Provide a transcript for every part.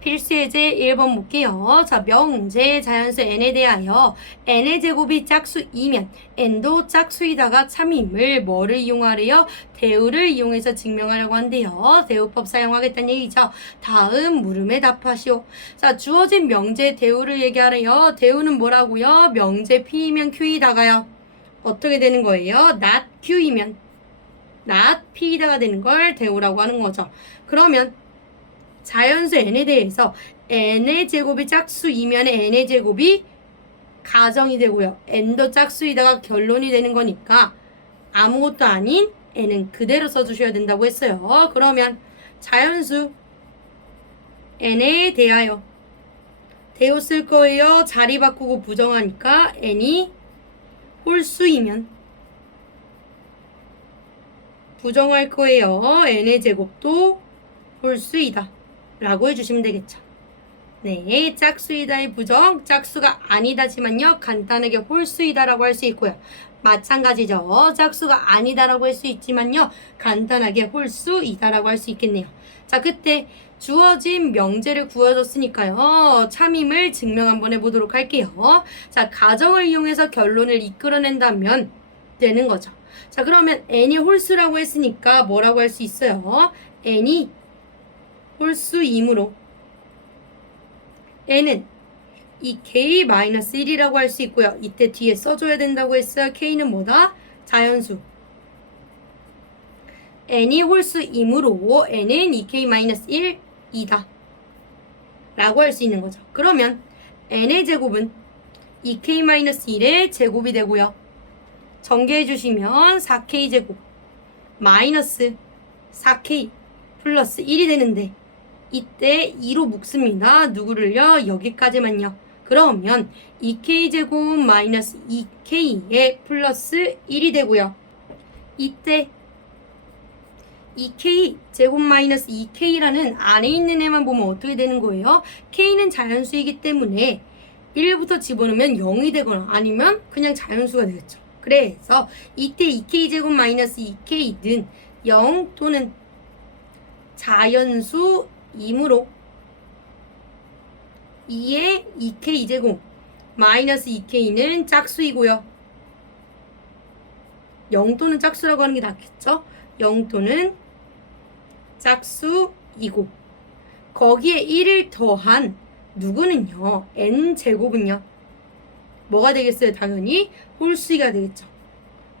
필수 예제 1번 볼게요. 자, 명제 자연수 n에 대하여 n의 제곱이 짝수 이면 n도 짝수이다가 참임을 뭐를 이용하래요? 대우를 이용해서 증명하려고 한대요. 대우법 사용하겠다는 얘기죠. 다음 물음에 답하시오. 자, 주어진 명제 대우를 얘기하래요. 대우는 뭐라고요? 명제 p이면 q이다가요. 어떻게 되는 거예요? not q이면 not p이다가 되는 걸 대우라고 하는 거죠. 그러면 자연수 n에 대해서 n의 제곱이 짝수이면 n의 제곱이 가정이 되고요. n도 짝수이다가 결론이 되는 거니까 아무것도 아닌 n은 그대로 써주셔야 된다고 했어요. 그러면 자연수 n에 대하여 대우 쓸 거예요. 자리 바꾸고 부정하니까 n이 홀수이면 부정할 거예요. n의 제곱도 홀수이다. 라고 해주시면 되겠죠. 네, 짝수이다의 부정, 짝수가 아니다지만요, 간단하게 홀수이다라고 할 수 있고요. 마찬가지죠. 짝수가 아니다라고 할 수 있지만요, 간단하게 홀수이다라고 할 수 있겠네요. 자, 그때 주어진 명제를 구워줬으니까요, 참임을 증명 한번 해보도록 할게요. 자, 가정을 이용해서 결론을 이끌어낸다면 되는 거죠. 자, 그러면 n이 홀수라고 했으니까 뭐라고 할 수 있어요? n이 홀수이므로 n은 이 k-1이라고 할 수 있고요. 이때 뒤에 써줘야 된다고 했어요. k는 뭐다? 자연수. n이 홀수이므로 n은 2k-1이다. 라고 할 수 있는 거죠. 그러면 n의 제곱은 2k-1의 제곱이 되고요. 전개해 주시면 4k 제곱 마이너스 4k 플러스 1이 되는데 이때 2로 묶습니다. 누구를요? 여기까지만요. 그러면 2k제곱 마이너스 2k에 플러스 1이 되고요. 이때 2k 제곱 마이너스 2k라는 안에 있는 애만 보면 어떻게 되는 거예요? k는 자연수이기 때문에 1부터 집어넣으면 0이 되거나 아니면 그냥 자연수가 되겠죠. 그래서 이때 2k 제곱 마이너스 2k는 0 또는 자연수 이므로 2의 2k 제곱 마이너스 2k는 짝수이고요. 0 또는 짝수라고 하는 게 낫겠죠? 0 또는 짝수이고 거기에 1을 더한 누구는요? n 제곱은요? 뭐가 되겠어요? 당연히 홀수이가 되겠죠.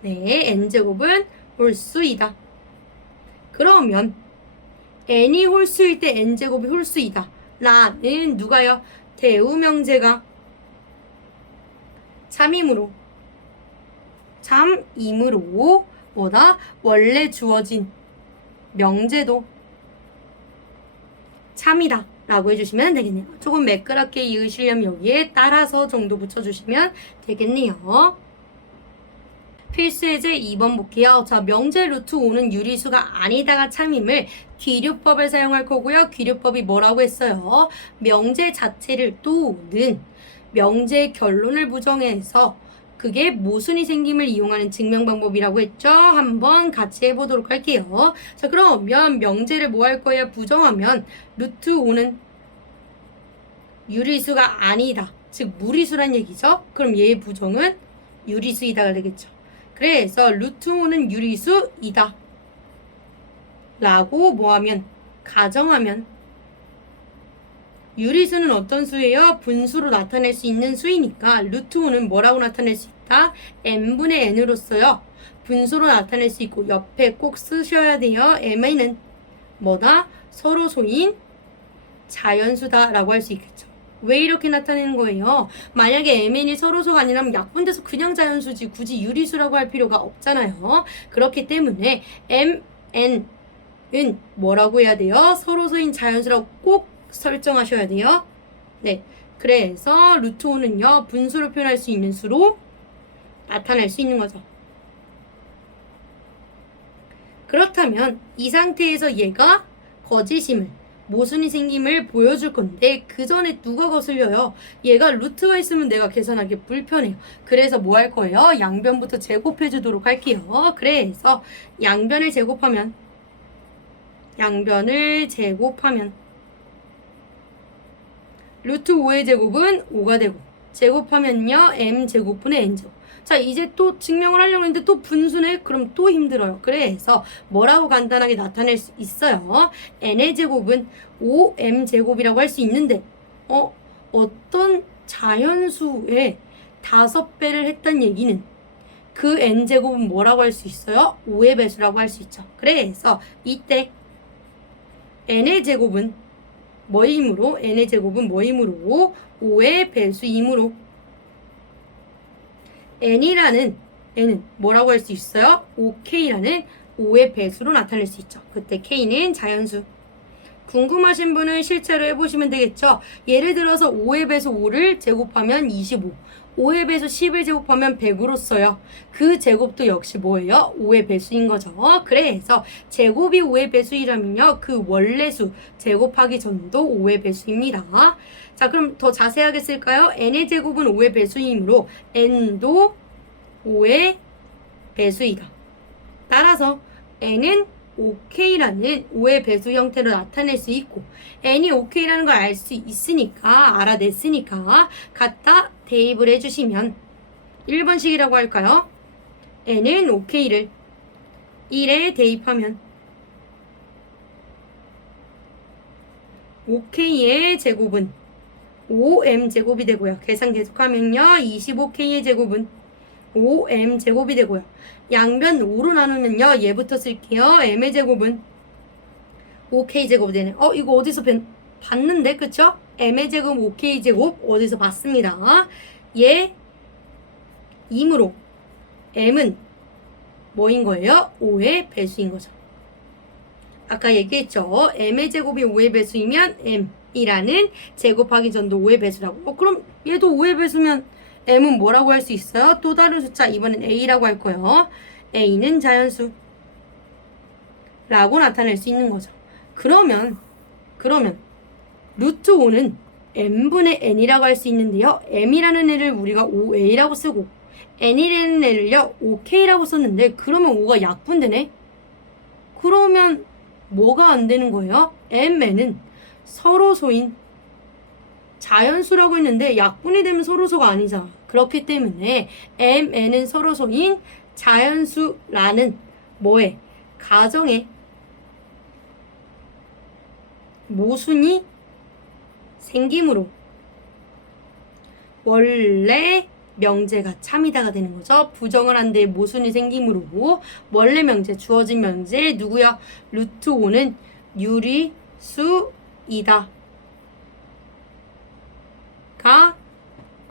네, n 제곱은 홀수이다. 그러면 n이 홀수일 때 n 제곱이 홀수이다. 라는 누가요? 대우명제가 참임으로 참임으로 뭐다? 원래 주어진 명제도 참이다 라고 해주시면 되겠네요. 조금 매끄럽게 이으시려면 여기에 따라서 정도 붙여주시면 되겠네요. 필수 예제 2번 볼게요. 자, 명제 루트 5는 유리수가 아니다가 참임을 귀류법을 사용할 거고요. 귀류법이 뭐라고 했어요? 명제 자체를 또는 명제 결론을 부정해서 그게 모순이 생김을 이용하는 증명 방법이라고 했죠. 한번 같이 해보도록 할게요. 자, 그러면 명제를 뭐 할 거예요? 부정하면 루트 5는 유리수가 아니다. 즉 무리수란 얘기죠. 그럼 얘의 부정은 유리수이다가 되겠죠. 그래서 루트 5는 유리수 이다. 라고 뭐하면 가정하면 유리수는 어떤 수예요? 분수로 나타낼 수 있는 수이니까 루트 5는 뭐라고 나타낼 수 있다? n분의 n으로 써요. 분수로 나타낼 수 있고 옆에 꼭 쓰셔야 돼요. mn은 뭐다? 서로 소인 자연수다 라고 할 수 있겠죠. 왜 이렇게 나타내는 거예요? 만약에 mn이 서로소가 아니라면 약분돼서 그냥 자연수지 굳이 유리수라고 할 필요가 없잖아요. 그렇기 때문에 mn은 뭐라고 해야 돼요? 서로소인 자연수라고 꼭 설정하셔야 돼요. 네. 그래서 루트 5는요, 분수로 표현할 수 있는 수로 나타낼 수 있는 거죠. 그렇다면 이 상태에서 얘가 거짓임을 모순이 생김을 보여줄 건데 그 전에 누가 거슬려요? 얘가 루트가 있으면 내가 계산하기 불편해요. 그래서 뭐 할 거예요? 양변부터 제곱해 주도록 할게요. 그래서 양변을 제곱하면 양변을 제곱하면 루트 5의 제곱은 5가 되고 제곱하면요 m 제곱분의 n 제곱. 자 이제 또 증명을 하려고 했는데 또 분수네 그럼 또 힘들어요. 그래서 뭐라고 간단하게 나타낼 수 있어요. n의 제곱은 5m 제곱이라고 할 수 있는데 어 어떤 자연수의 다섯 배를 했단 얘기는 그 n 제곱은 뭐라고 할 수 있어요? 5의 배수라고 할 수 있죠. 그래서 이때 n의 제곱은 뭐이므로 n의 제곱은 뭐이므로 5의 배수이므로 n이라는 n은 뭐라고 할 수 있어요? 5k라는 5의 배수로 나타낼 수 있죠. 그때 k는 자연수. 궁금하신 분은 실제로 해보시면 되겠죠. 예를 들어서 5의 배수 5를 제곱하면 25. 5의 배수 10을 제곱하면 100으로 써요. 그 제곱도 역시 뭐예요? 5의 배수인 거죠. 그래서 제곱이 5의 배수이라면요. 그 원래 수 제곱하기 전도 5의 배수입니다. 자, 그럼 더 자세하게 쓸까요? n의 제곱은 5의 배수이므로 n도 5의 배수이다. 따라서 n은 5k라는 5의 배수 형태로 나타낼 수 있고 n이 5k라는 걸 알 수 있으니까 알아냈으니까 갖다 대입을 해주시면 1번식이라고 할까요? n은 5k를 1에 대입하면 5k의 제곱은 5m 제곱이 되고요. 계산 계속하면요. 25k의 제곱은 5m 제곱이 되고요. 양변 5로 나누면요. 얘부터 쓸게요. m의 제곱은 5k 제곱이 되네. 어, 이거 어디서 뵌- 봤는데, 그쵸? m의 제곱 5k 제곱 어디서 봤습니다. 얘 2으로 m은 뭐인 거예요? 5의 배수인 거죠. 아까 얘기했죠. m의 제곱이 5의 배수이면 m이라는 제곱하기 전도 5의 배수라고. 어, 그럼 얘도 5의 배수면 m은 뭐라고 할 수 있어요? 또 다른 숫자 이번엔 a라고 할 거예요. a는 자연수 라고 나타낼 수 있는 거죠. 그러면 그러면 루트 5는 m분의 n이라고 할 수 있는데요. m이라는 애를 우리가 5a라고 쓰고 n이라는 애를요 5k라고 썼는데 그러면 5가 약분되네. 그러면 뭐가 안 되는 거예요? mn은 서로소인 자연수라고 했는데 약분이 되면 서로소가 아니잖아. 그렇기 때문에 mn은 서로소인 자연수라는 뭐에 가정의 모순이 생김으로 원래 명제가 참이다가 되는 거죠. 부정을 한 데에 모순이 생김으로 원래 명제 주어진 명제 누구야? 루트 5는 유리수이다. 가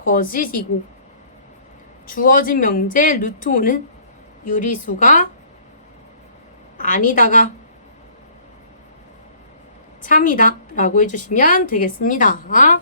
거짓이고 주어진 명제 루트 5는 유리수가 아니다가 참이다 라고 해주시면 되겠습니다.